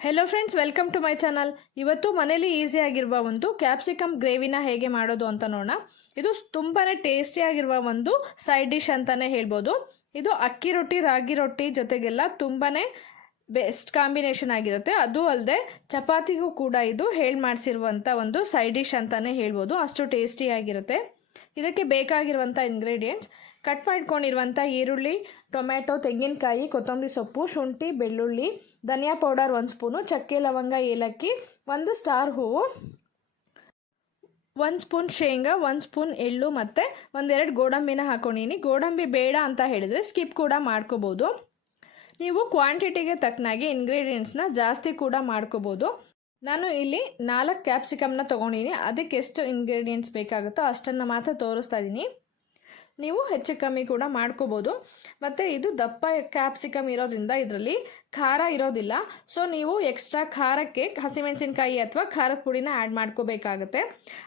Hello friends welcome to my channel ಇವತ್ತು ಮನೇಲಿ easy ಆಗಿರುವ ಒಂದು ಕ್ಯಾಪ್ಸಿಕಮ್ ಗ್ರೇವಿನ ಹೇಗೆ ಮಾಡೋದು ಅಂತ ನೋಡೋಣ. ಇದು ತುಂಬಾ ಟೇಸ್ಟಿಯಾಗಿರುವ ಒಂದು ಸೈಡ್ ಡಿಶ್ ಅಂತಲೇ ಹೇಳ್ಬೋದು. ಇದು ಅಕ್ಕಿ ರೊಟ್ಟಿ, ರಾಗಿ ರೊಟ್ಟಿ ಜೊತೆಗೆಲ್ಲ ತುಂಬಾ ಬೆಸ್ಟ್ ಕಾಂಬಿನೇಷನ್ ಆಗಿರುತ್ತೆ. ಅದು ಅಲ್ಲದೆ ಚಪಾತಿಗೂ ಕೂಡ ಇದು ಹೇಳಿ ಮಾಡಿಸಿರುವಂಥ ಒಂದು ಸೈಡ್ ಡಿಶ್ ಅಂತಲೇ ಹೇಳ್ಬೋದು. ಅಷ್ಟು ಟೇಸ್ಟಿಯಾಗಿರುತ್ತೆ ಇದಕ್ಕೆ ಬೇಕಾಗಿರುವಂಥ ಇಂಗ್ರೀಡಿಯೆಂಟ್ಸ್ ಕಟ್ ಮಾಡ್ಕೊಂಡಿರುವಂಥ ಈರುಳ್ಳಿ, ಟೊಮ್ಯಾಟೊ, ತೆಂಗಿನಕಾಯಿ, ಕೊತ್ತಂಬರಿ ಸೊಪ್ಪು, ಶುಂಠಿ, ಬೆಳ್ಳುಳ್ಳಿ, ಧನಿಯಾ ಪೌಡರ್ ಒಂದು ಸ್ಪೂನು, ಚಕ್ಕೆ, ಲವಂಗ, ಏಲಕ್ಕಿ, ಒಂದು ಸ್ಟಾರ್ ಹೂವು, ಒಂದು ಸ್ಪೂನ್ ಶೇಂಗಾ, ಒಂದು ಸ್ಪೂನ್ ಎಳ್ಳು ಮತ್ತು ಒಂದೆರಡು ಗೋಡಂಬಿನ ಹಾಕೊಂಡಿನಿ. ಗೋಡಂಬಿ ಬೇಡ ಅಂತ ಹೇಳಿದರೆ ಸ್ಕಿಪ್ ಕೂಡ ಮಾಡ್ಕೋಬೋದು. ನೀವು ಕ್ವಾಂಟಿಟಿಗೆ ತಕ್ಕನಾಗಿ ಇಂಗ್ರೀಡಿಯೆಂಟ್ಸ್ನ ಜಾಸ್ತಿ ಕೂಡ ಮಾಡ್ಕೋಬೋದು. ನಾನು ಇಲ್ಲಿ ನಾಲ್ಕು ಕ್ಯಾಪ್ಸಿಕಮ್ನ ತೊಗೊಂಡಿನಿ. ಅದಕ್ಕೆ ಎಷ್ಟು ಇಂಗ್ರೀಡಿಯೆಂಟ್ಸ್ ಬೇಕಾಗುತ್ತೋ ಅಷ್ಟನ್ನು ಮಾತ್ರ ತೋರಿಸ್ತಾ ಇದ್ದೀನಿ ನೀವು ಹೆಚ್ಚು ಕಮ್ಮಿ ಕೂಡ ಮಾಡ್ಕೋಬೋದು. ಮತ್ತು ಇದು ದಪ್ಪ ಕ್ಯಾಪ್ಸಿಕಮ್ ಇರೋದ್ರಿಂದ ಇದರಲ್ಲಿ ಖಾರ ಇರೋದಿಲ್ಲ. ಸೊ ನೀವು ಎಕ್ಸ್ಟ್ರಾ ಖಾರಕ್ಕೆ ಹಸಿಮೆಣಸಿನ್ಕಾಯಿ ಅಥವಾ ಖಾರದ ಪುಡಿನ ಆ್ಯಡ್ ಮಾಡ್ಕೋಬೇಕಾಗತ್ತೆ.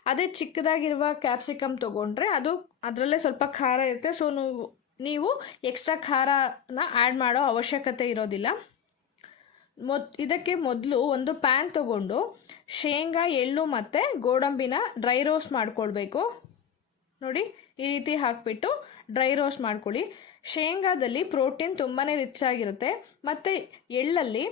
ಅದೇ ಚಿಕ್ಕದಾಗಿರುವ ಕ್ಯಾಪ್ಸಿಕಮ್ ತೊಗೊಂಡ್ರೆ ಅದು ಅದರಲ್ಲೇ ಸ್ವಲ್ಪ ಖಾರ ಇರುತ್ತೆ. ಸೊ ನೀವು ನೀವು ಎಕ್ಸ್ಟ್ರಾ ಖಾರನ ಆ್ಯಡ್ ಮಾಡೋ ಅವಶ್ಯಕತೆ ಇರೋದಿಲ್ಲ. ಮೊದ್, ಇದಕ್ಕೆ ಮೊದಲು ಒಂದು ಪ್ಯಾನ್ ತಗೊಂಡು ಶೇಂಗಾ, ಎಳ್ಳು ಮತ್ತು ಗೋಡಂಬಿನ ಡ್ರೈ ರೋಸ್ಟ್ ಮಾಡ್ಕೊಳ್ಬೇಕು. ನೋಡಿ, ಈ ರೀತಿ ಹಾಕಿಬಿಟ್ಟು ಡ್ರೈ ರೋಸ್ಟ್ ಮಾಡ್ಕೊಳ್ಳಿ. ಶೇಂಗಾದಲ್ಲಿ ಪ್ರೋಟೀನ್ ತುಂಬಾ ರಿಚ್ ಆಗಿರುತ್ತೆ. ಮತ್ತು ಎಳ್ಳಲ್ಲಿ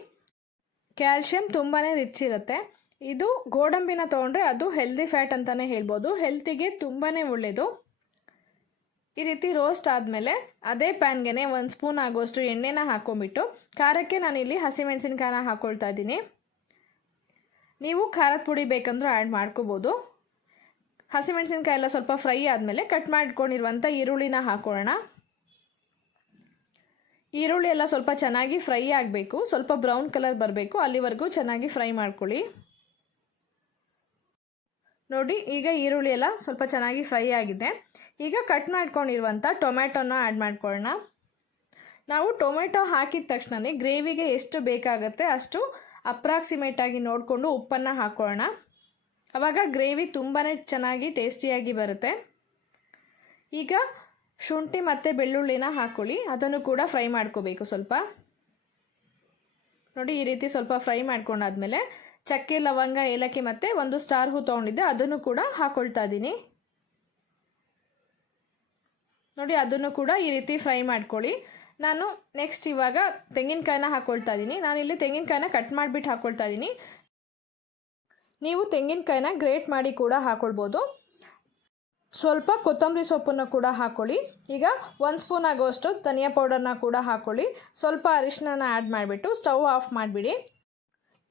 ಕ್ಯಾಲ್ಶಿಯಂ ತುಂಬಾ ರಿಚ್ ಇರುತ್ತೆ. ಇದು ಗೋಡಂಬಿನ ತೊಗೊಂಡ್ರೆ ಅದು ಹೆಲ್ದಿ ಫ್ಯಾಟ್ ಅಂತಲೇ ಹೇಳ್ಬೋದು. ಹೆಲ್ತಿಗೆ ತುಂಬಾ ಒಳ್ಳೆಯದು ಈ ರೀತಿ ರೋಸ್ಟ್ ಆದಮೇಲೆ ಅದೇ ಪ್ಯಾನ್ಗೆ ಒಂದು ಸ್ಪೂನ್ ಆಗೋಷ್ಟು ಎಣ್ಣೆನ ಹಾಕೊಂಬಿಟ್ಟು ಖಾರಕ್ಕೆ ನಾನಿಲ್ಲಿ ಹಸಿಮೆಣಸಿನ್ಕಾಯನ್ನ ಹಾಕ್ಕೊಳ್ತಾ ಇದ್ದೀನಿ. ನೀವು ಖಾರದ ಪುಡಿ ಬೇಕಂದ್ರೂ ಆ್ಯಡ್ ಮಾಡ್ಕೋಬೋದು. ಹಸಿಮೆಣಸಿನ್ಕಾಯಿ ಎಲ್ಲ ಸ್ವಲ್ಪ ಫ್ರೈ ಆದಮೇಲೆ ಕಟ್ ಮಾಡ್ಕೊಂಡಿರುವಂಥ ಈರುಳ್ಳಿನ ಹಾಕೋಣ ಈರುಳ್ಳಿ ಎಲ್ಲ ಸ್ವಲ್ಪ ಚೆನ್ನಾಗಿ ಫ್ರೈ ಆಗಬೇಕು. ಸ್ವಲ್ಪ ಬ್ರೌನ್ ಕಲರ್ ಬರಬೇಕು. ಅಲ್ಲಿವರೆಗೂ ಚೆನ್ನಾಗಿ ಫ್ರೈ ಮಾಡ್ಕೊಳ್ಳಿ. ನೋಡಿ, ಈಗ ಈರುಳ್ಳಿ ಎಲ್ಲ ಸ್ವಲ್ಪ ಚೆನ್ನಾಗಿ ಫ್ರೈ ಆಗಿದೆ. ಈಗ ಕಟ್ ಮಾಡ್ಕೊಂಡಿರುವಂಥ ಟೊಮ್ಯಾಟೊನ ಆ್ಯಡ್ ಮಾಡ್ಕೊಳ್ಳೋಣ. ನಾವು ಟೊಮೆಟೊ ಹಾಕಿದ ತಕ್ಷಣವೇ ಗ್ರೇವಿಗೆ ಎಷ್ಟು ಬೇಕಾಗುತ್ತೆ ಅಷ್ಟು ಅಪ್ರಾಕ್ಸಿಮೇಟಾಗಿ ನೋಡಿಕೊಂಡು ಉಪ್ಪನ್ನು ಹಾಕ್ಕೊಳ್ಳೋಣ ಆವಾಗ ಗ್ರೇವಿ ತುಂಬಾ ಚೆನ್ನಾಗಿ ಟೇಸ್ಟಿಯಾಗಿ ಬರುತ್ತೆ. ಈಗ ಶುಂಠಿ ಮತ್ತು ಬೆಳ್ಳುಳ್ಳಿನ ಹಾಕ್ಕೊಳ್ಳಿ ಅದನ್ನು ಕೂಡ ಫ್ರೈ ಮಾಡ್ಕೋಬೇಕು ಸ್ವಲ್ಪ. ನೋಡಿ, ಈ ರೀತಿ ಸ್ವಲ್ಪ ಫ್ರೈ ಮಾಡ್ಕೊಂಡಾದ್ಮೇಲೆ ಚಕ್ಕೆ, ಲವಂಗ, ಏಲಕ್ಕಿ ಮತ್ತು ಒಂದು ಸ್ಟಾರ್ ಹೂ ತೊಗೊಂಡಿದ್ದೆ. ಅದನ್ನು ಕೂಡ ಹಾಕ್ಕೊಳ್ತಾ ಇದ್ದೀನಿ. ನೋಡಿ, ಅದನ್ನು ಕೂಡ ಈ ರೀತಿ ಫ್ರೈ ಮಾಡ್ಕೊಳ್ಳಿ. ನಾನು ನೆಕ್ಸ್ಟ್ ಇವಾಗ ತೆಂಗಿನಕಾಯಿನ ಹಾಕ್ಕೊಳ್ತಾ ಇದ್ದೀನಿ. ಇಲ್ಲಿ ತೆಂಗಿನಕಾಯಿನ ಕಟ್ ಮಾಡಿಬಿಟ್ಟು ಹಾಕ್ಕೊಳ್ತಾ ಇದ್ದೀನಿ. ನೀವು ತೆಂಗಿನಕಾಯಿನ ಗ್ರೇಟ್ ಮಾಡಿ ಕೂಡ ಹಾಕ್ಕೊಳ್ಬೋದು ಸ್ವಲ್ಪ ಕೊತ್ತಂಬರಿ ಸೊಪ್ಪನ್ನು ಕೂಡ ಹಾಕ್ಕೊಳ್ಳಿ ಈಗ ಒಂದು ಸ್ಪೂನ್ ಆಗುವಷ್ಟು ಧನಿಯಾ ಪೌಡರ್ನ ಕೂಡ ಹಾಕ್ಕೊಳ್ಳಿ ಸ್ವಲ್ಪ ಅರಿಶಿನನ ಆ್ಯಡ್ ಮಾಡಿಬಿಟ್ಟು ಸ್ಟವ್ ಆಫ್ ಮಾಡಿಬಿಡಿ.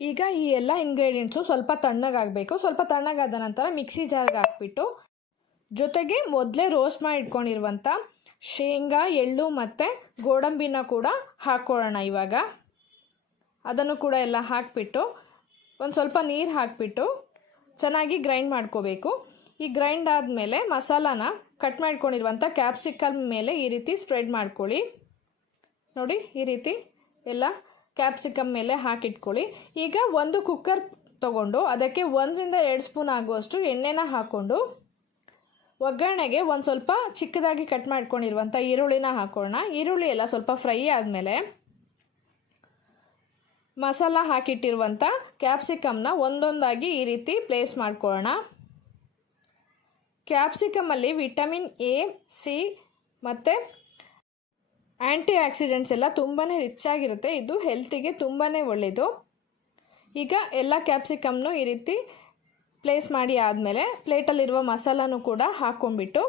ಈಗ ಈ ಎಲ್ಲ ಇಂಗ್ರೀಡಿಯೆಂಟ್ಸು ಸ್ವಲ್ಪ ತಣ್ಣಗಾಗಬೇಕು. ಸ್ವಲ್ಪ ತಣ್ಣಗಾದ ನಂತರ ಮಿಕ್ಸಿ ಜಾರ್ಗೆ ಹಾಕ್ಬಿಟ್ಟು ಜೊತೆಗೆ ಮೊದಲೇ ರೋಸ್ಟ್ ಮಾಡಿ ಇಟ್ಕೊಂಡಿರುವಂಥ ಶೇಂಗಾ, ಎಳ್ಳು ಮತ್ತು ಗೋಡಂಬಿನ ಕೂಡ ಹಾಕ್ಕೊಳ್ಳೋಣ ಇವಾಗ. ಅದನ್ನು ಕೂಡ ಎಲ್ಲ ಹಾಕಿಬಿಟ್ಟು ಒಂದು ಸ್ವಲ್ಪ ನೀರು ಹಾಕಿಬಿಟ್ಟು ಚೆನ್ನಾಗಿ ಗ್ರೈಂಡ್ ಮಾಡ್ಕೋಬೇಕು. ಈ ಗ್ರೈಂಡ್ ಆದಮೇಲೆ ಮಸಾಲಾನ ಕಟ್ ಮಾಡ್ಕೊಂಡಿರುವಂಥ ಕ್ಯಾಪ್ಸಿಕಮ್ ಮೇಲೆ ಈ ರೀತಿ ಸ್ಪ್ರೆಡ್ ಮಾಡ್ಕೊಳ್ಳಿ. ನೋಡಿ, ಈ ರೀತಿ ಎಲ್ಲ ಕ್ಯಾಪ್ಸಿಕಮ್ ಮೇಲೆ ಹಾಕಿಟ್ಕೊಳ್ಳಿ. ಈಗ ಒಂದು ಕುಕ್ಕರ್ ತಗೊಂಡು ಅದಕ್ಕೆ ಒಂದರಿಂದ ಎರಡು ಸ್ಪೂನ್ ಆಗುವಷ್ಟು ಎಣ್ಣೆನ ಹಾಕ್ಕೊಂಡು ಒಗ್ಗರಣೆಗೆ ಒಂದು ಸ್ವಲ್ಪ ಚಿಕ್ಕದಾಗಿ ಕಟ್ ಮಾಡ್ಕೊಂಡಿರುವಂಥ ಈರುಳ್ಳಿನ ಹಾಕೋಣ. ಈರುಳ್ಳಿ ಎಲ್ಲ ಸ್ವಲ್ಪ ಫ್ರೈ ಆದಮೇಲೆ ಮಸಾಲ ಹಾಕಿಟ್ಟಿರುವಂಥ ಕ್ಯಾಪ್ಸಿಕಮ್ನ ಒಂದೊಂದಾಗಿ ಈ ರೀತಿ ಪ್ಲೇಸ್ ಮಾಡ್ಕೊಳ್ಳೋಣ. ಕ್ಯಾಪ್ಸಿಕಮಲ್ಲಿ ವಿಟಮಿನ್ ಎ ಸಿ ಮತ್ತು ಆ್ಯಂಟಿ ಆಕ್ಸಿಡೆಂಟ್ಸ್ ಎಲ್ಲ ತುಂಬಾ ರಿಚ್ ಆಗಿರುತ್ತೆ. ಇದು ಹೆಲ್ತಿಗೆ ತುಂಬಾ ಒಳ್ಳೆಯದು ಈಗ ಎಲ್ಲ ಕ್ಯಾಪ್ಸಿಕಮ್ನು ಈ ರೀತಿ ಪ್ಲೇಸ್ ಮಾಡಿ ಆದಮೇಲೆ ಪ್ಲೇಟಲ್ಲಿರುವ ಮಸಾಲನೂ ಕೂಡ ಹಾಕ್ಕೊಂಡ್ಬಿಟ್ಟು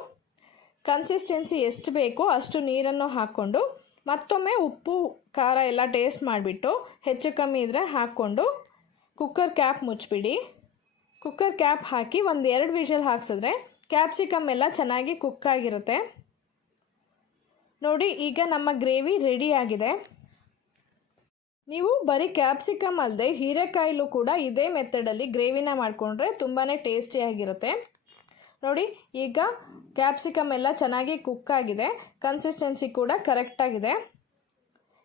ಕನ್ಸಿಸ್ಟೆನ್ಸಿ ಎಷ್ಟು ಬೇಕೋ ಅಷ್ಟು ನೀರನ್ನು ಹಾಕ್ಕೊಂಡು ಮತ್ತೊಮ್ಮೆ ಉಪ್ಪು, ಖಾರ ಎಲ್ಲ ಟೇಸ್ಟ್ ಮಾಡಿಬಿಟ್ಟು ಹೆಚ್ಚು ಕಮ್ಮಿ ಇದ್ದರೆ ಹಾಕ್ಕೊಂಡು ಕುಕ್ಕರ್ ಕ್ಯಾಪ್ ಮುಚ್ಚಿಬಿಡಿ. ಕುಕ್ಕರ್ ಕ್ಯಾಪ್ ಹಾಕಿ ಒಂದು ಎರಡು ವಿಷಲ್ ಹಾಕ್ಸಿದ್ರೆ ಕ್ಯಾಪ್ಸಿಕಮ್ ಎಲ್ಲ ಚೆನ್ನಾಗಿ ಕುಕ್ ಆಗಿರುತ್ತೆ. ನೋಡಿ, ಈಗ ನಮ್ಮ ಗ್ರೇವಿ ರೆಡಿ ಆಗಿದೆ. ನೀವು ಬರೀ ಕ್ಯಾಪ್ಸಿಕಮ್ ಅಲ್ಲದೆ ಹೀರೆಕಾಯಿಲೂ ಕೂಡ ಇದೇ ಮೆಥಡಲ್ಲಿ ಗ್ರೇವಿನ ಮಾಡಿಕೊಂಡ್ರೆ ತುಂಬಾ ಟೇಸ್ಟಿಯಾಗಿರುತ್ತೆ ನೋಡಿ, ಈಗ ಕ್ಯಾಪ್ಸಿಕಮ್ ಎಲ್ಲ ಚೆನ್ನಾಗಿ ಕುಕ್ ಆಗಿದೆ. ಕನ್ಸಿಸ್ಟೆನ್ಸಿ ಕೂಡ ಕರೆಕ್ಟಾಗಿದೆ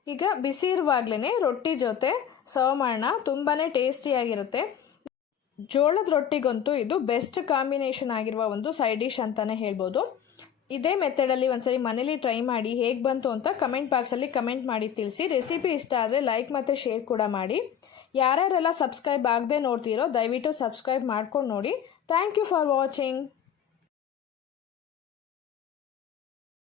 ಈಗ ಬಿಸಿ ಇರುವಾಗಲೇ ರೊಟ್ಟಿ ಜೊತೆ ಸರ್ವ್ ಮಾಡೋಣ. ತುಂಬಾ ಟೇಸ್ಟಿಯಾಗಿರುತ್ತೆ ಜೋಳದ ರೊಟ್ಟಿಗಂತೂ ಇದು ಬೆಸ್ಟ್ ಕಾಂಬಿನೇಷನ್ ಆಗಿರುವ ಒಂದು ಸೈಡ್ ಡಿಶ್ ಅಂತಲೇ ಹೇಳ್ಬೋದು. ಇದೇ ಮೆಥಡಲ್ಲಿ ಒಂದ್ಸರಿ ಮನೇಲಿ ಟ್ರೈ ಮಾಡಿ ಹೇಗೆ ಬಂತು ಅಂತ ಕಮೆಂಟ್ ಬಾಕ್ಸಲ್ಲಿ ಕಮೆಂಟ್ ಮಾಡಿ ತಿಳಿಸಿ. ರೆಸಿಪಿ ಇಷ್ಟ ಆದರೆ ಲೈಕ್ ಮತ್ತು ಶೇರ್ ಕೂಡ ಮಾಡಿ. ಯಾರ್ಯಾರೆಲ್ಲ ಸಬ್ಸ್ಕ್ರೈಬ್ ಆಗದೆ ನೋಡ್ತೀರೋ ದಯವಿಟ್ಟು ಸಬ್ಸ್ಕ್ರೈಬ್ ಮಾಡ್ಕೊಂಡು ನೋಡಿ. Thank you for watching